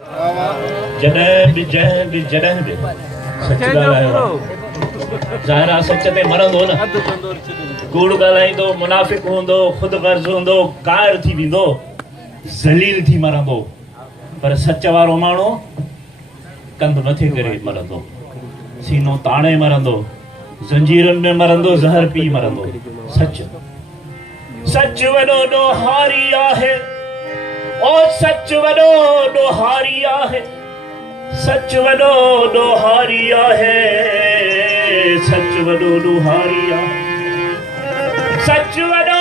जॾहिं बि सच ॻाल्हायो ज़ाहिर आहे सच ते मरंदो न। कूड़ ॻाल्हाईंदो, मुनाफ़िक हूंदो, ख़ुदि गर्ज़ हूंदो, कायर थी वेंदो, ज़लील थी मरंदो। पर सच वारो माण्हू कंध मथे करे मरंदो, सीनो ताणे मरंदो, ज़ंजीरुनि में मरंदो, ज़हर पी मरंदो। सच सच वॾो ॾोहारी आहे, ओ सच वॾो ॾोहारी आहे, सच वॾो ॾोहारी आहे, सच वॾो ॾोहारी आहे, सच वॾो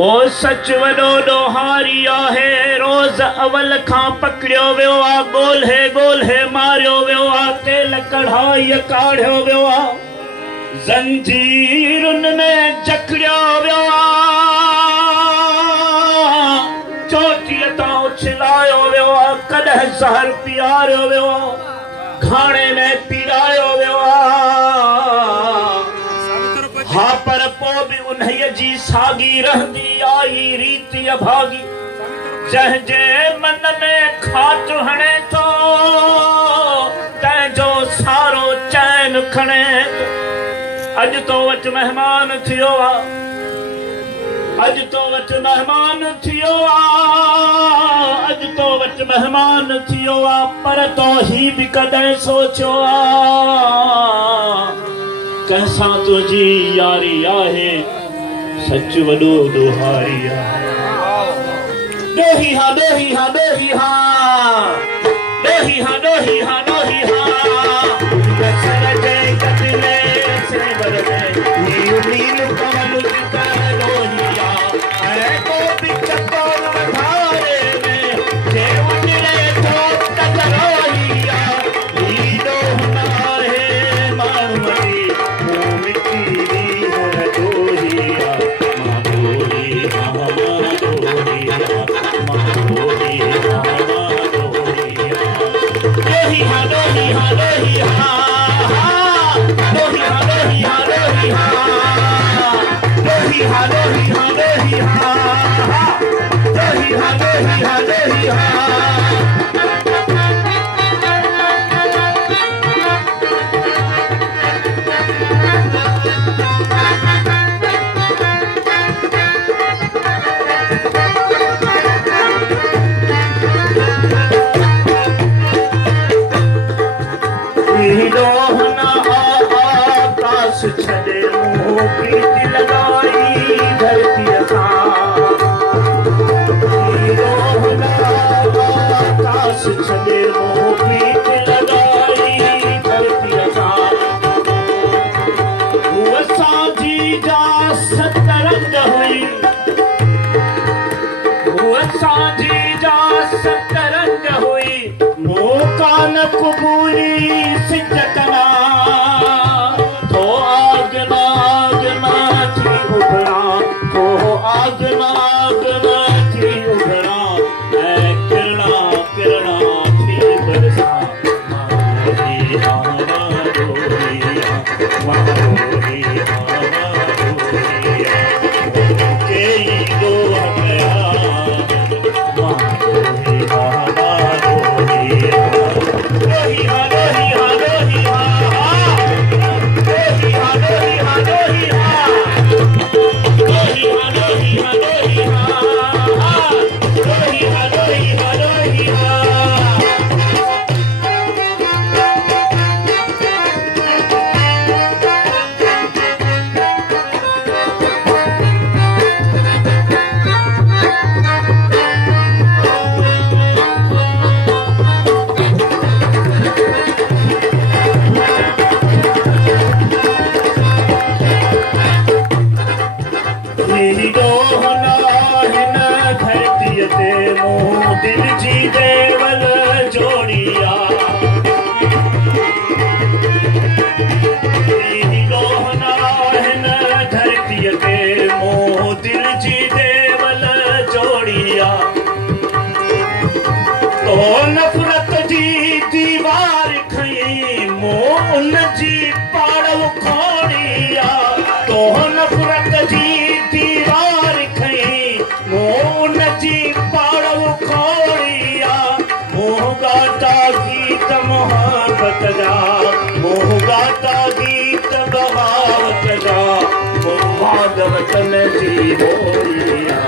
ओ सच वॾो ॾोहारी आहे। रोज़ अवल खां पकड़ियो वियो आहे, ॻोल्हे ॻोल्हे मारियो वियो आहे, तेल कढ़ाई काढ़ियो वियो आहे, ज़ंजीरुनि में जकड़ियो वियो आहे, चोटीअ तां उछलायो वियो आहे, कॾहिं ज़हर पीआरियो वियो आहे, खाणे में पीरायो वियो आहे। हा पर पोइ बि उन्हीअ जी साॻी रहंदी आई रीति अभागी, जंहिंजे मन में खाट हणे थो, तंहिंजो सारो चैन खणे थो। अॼु तो वटि महिमान थियो आहे, अॼु तो वटि महिमान थियो आहे, अॼु तो वटि महिमान थियो आहे, पर तो ही बि कॾहिं सोचियो आहे कंहिंसां तुंहिंजी यारी आहे, सच वॾो ॾोहारी आहे। ॾोही हा ॾोही हा ॾोही हा ॾोही हा ॾोही हा ॾोही हा, बसर जे कतले सेवर में नील नील कमल का ॾोहिया, ऐं को बि चकोर वधारे में जे उजड़े थो टकरोहिया, ही ॾोह आहे माण्हूअ जी मूं मिटी है ॾोहिया, मां ॾोहिया मां ॾोहिया मां ॾोहिया मां ॾोहिया। ॾोही हा ॾोही हा ॾोही हा ॾोही हा ॾोही हा ॾोही हा ॾोही हा ॾोही हा ॾोही हा ॾोही हा ॾोही हा ॾोही हा। आकाश छॾे मूं प्रीति लगाई धरतीअ सां, आकाश छॾे मूं प्रीति लगाई धरतीअ सां, हूअ सांझी जा सतरंग हुई, हूअ सांझी जा सतरंग हुई, मूं कान क़बूली सिज कना, तो आग मां थी उभरा, तो आग मां थी उभरा, ऐं किरणा किरणा थी बरसा, मां ॾोहिया मां ॾोहिया मां ॾोहिया मां ॾोहिया, केई ॾोह कया मां ॾोहिया मां ॾोहिया। ॾोही हा ॾोही हा ॾोही हा ॾोही हा ॾोही हा ॾोही हा ॾोही हा ॾोही हा ॾोही हा ॾोही हा ॾोही हा ॾोही हा। दिल जी देवल जोड़िया, धरतीअ ते मूं दिल जी देवल जोड़िया, तो नफ़रत जी दीवार खई मूं उन जी पाड़ खोड़िया तो नफ़रत जी दीवार खई मूं उन जी पाड़ खोड़िया मूं गाता गीत मोहब्बत जा मूं गाता गीत बगावत जा मूं माधवतन जी बोलिया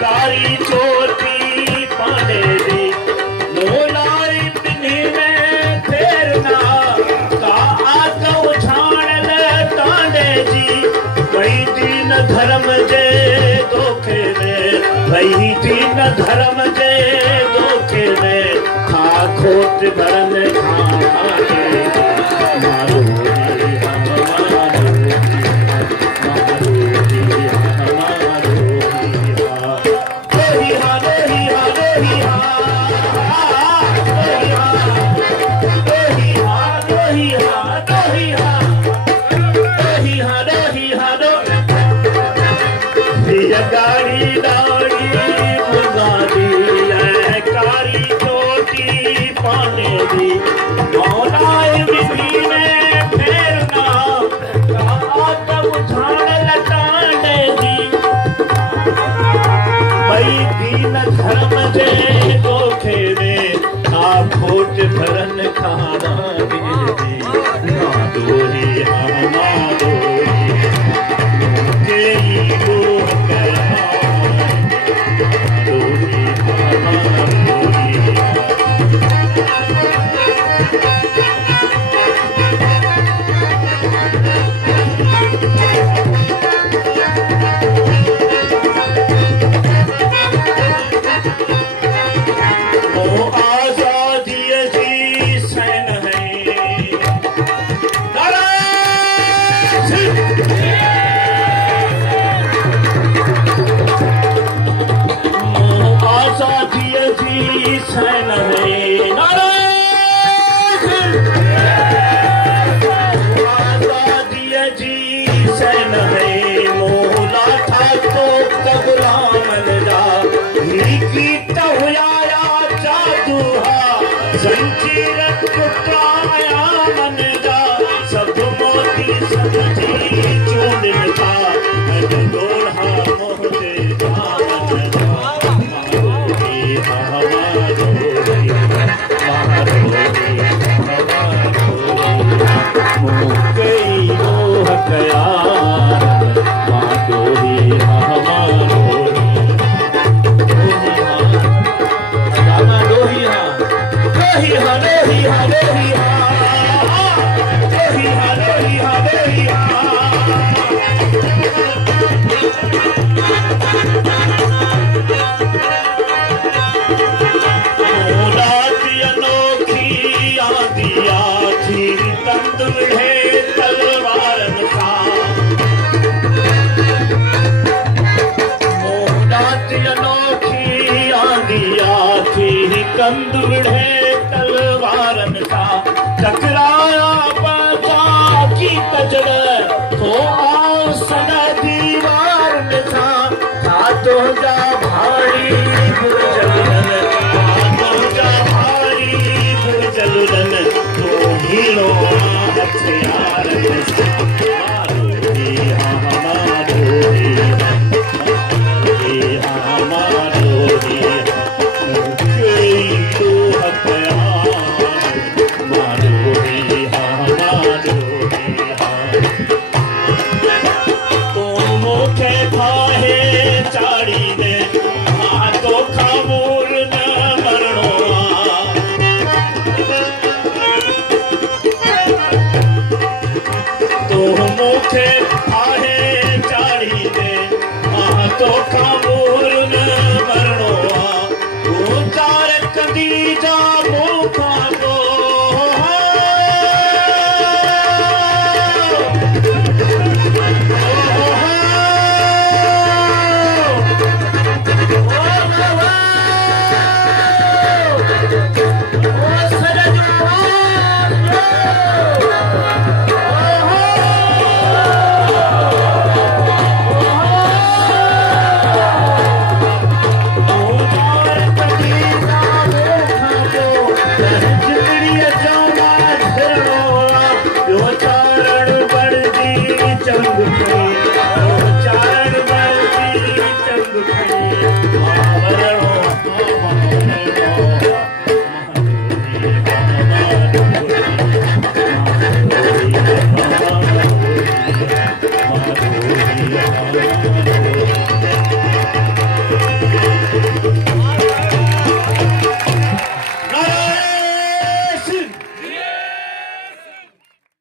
कारी चोटी पाने दी मोलाई पिनी में फेरना का आतो छाण ताने जी वही दीन धर्म जे धोखे में वही दीन धर्म जे धोखे में खा खोट भरन खाने मारो धर्म जे धोखे में खोट भरन खाना दोही गया, माँ दोही हमारा तुझा भारी बुजलन तुझा भारी बुजलन तू हीरो हथियार मारो तो